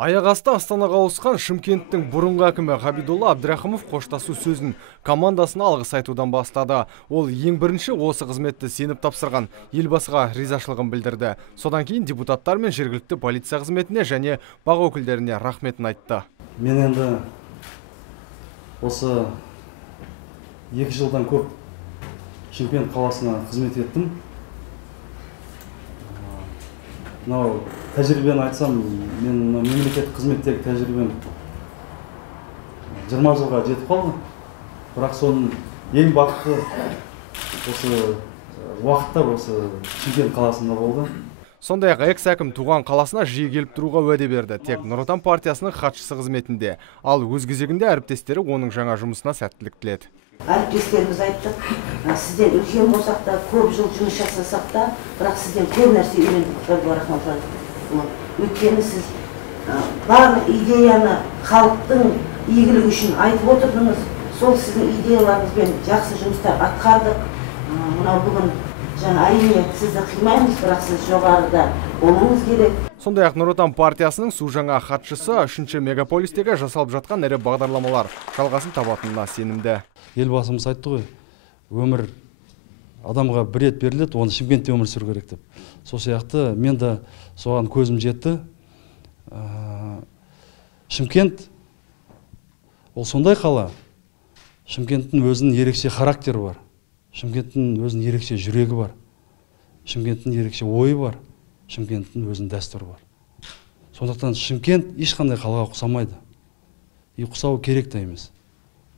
Аяқ асты Астанаға ауысқан Шымкенттің бұрынғы әкімі Ғабидолла Әбдірахымов қоштасу сөзін командасына алғыс айтудан бастады. Ол ең бірінші осы қызметті сеніп тапсырған елбасыға ризашылығын білдірді. Содан кейін депутаттар мен жергілікті полиция қызметіне және бақ өкілдеріне рахметін айтты. Мен енді осы 2 жылдан көп Шымкент қаласына қызмет еттім. Мынау тәжірибені айтсам, мен мемлекеттік қызметтегі тәжірибем 20 жылға жетіп қалды. Бірақ соның ең бақытты осы уақытта осы Шымкент қаласында болды. Сондай-ақ экс-әкім туған қаласына жиі келіп тұруға уәде берді, тек Нұр Отан партиясының хатшысы қызметінде. Ал өз кезегінде әріптестері оның жаңа жұмысына сәттілік тіледі. Әріптестеріміз айттық, сізден үлкен болсақ та, көп жыл жұмыс жасасақ та, бірақ сізден көп нәрсе үйрендік, рахмат. Өйткені сіз барлық идеяны халықтың игілігі үшін айтып отырдыңыз. Сол сіздің идеяларыңызбен жақсы жұмыстар атқардық. Мынау бүгін жаңа әрине сізді қимаймыз, бірақ сіз жоғарыда болуыңыз керек. Сондай-ақ Нұр Отан партиясының су жаңа хатшысы 3-ші мегаполистегі жасалып жатқан ірі бағдарламалар жалғасын табатынына сенімді. Елбасымыз айтты ғой, өмір адамға бір рет беріледі, оны Шымкентте өмір сүру керек деп. Сол сияқты мен де соған көзім жетті. Шымкент ол сондай қала. Шымкенттің өзінің ерекше характері бар. Шымкенттің өзінің ерекше жүрегі бар. Шымкенттің ерекше ойы бар. Шымкенттің өзінің дәстүрі бар. Сондықтан Шымкент ешқандай қалаға ұқсамайды. Ұқсауы керек те емес.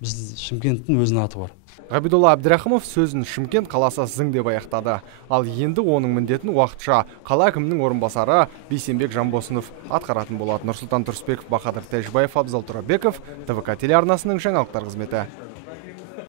Біз Шымкенттің өзінің аты бар. Ғабидолла Әбдірахымов сөзін Шымкент қаласы зың деп аяқтады. Ал енді оның міндетін уақытша қала әкімінің орынбасары Бейсенбек Жанбосынов атқаратын болады. Нұрсұлтан Тұрысбеков, Бахадыр Тәжібаев, Абзал Тұрабеков, ТВК телеарнасының жаңалықтар қызметі.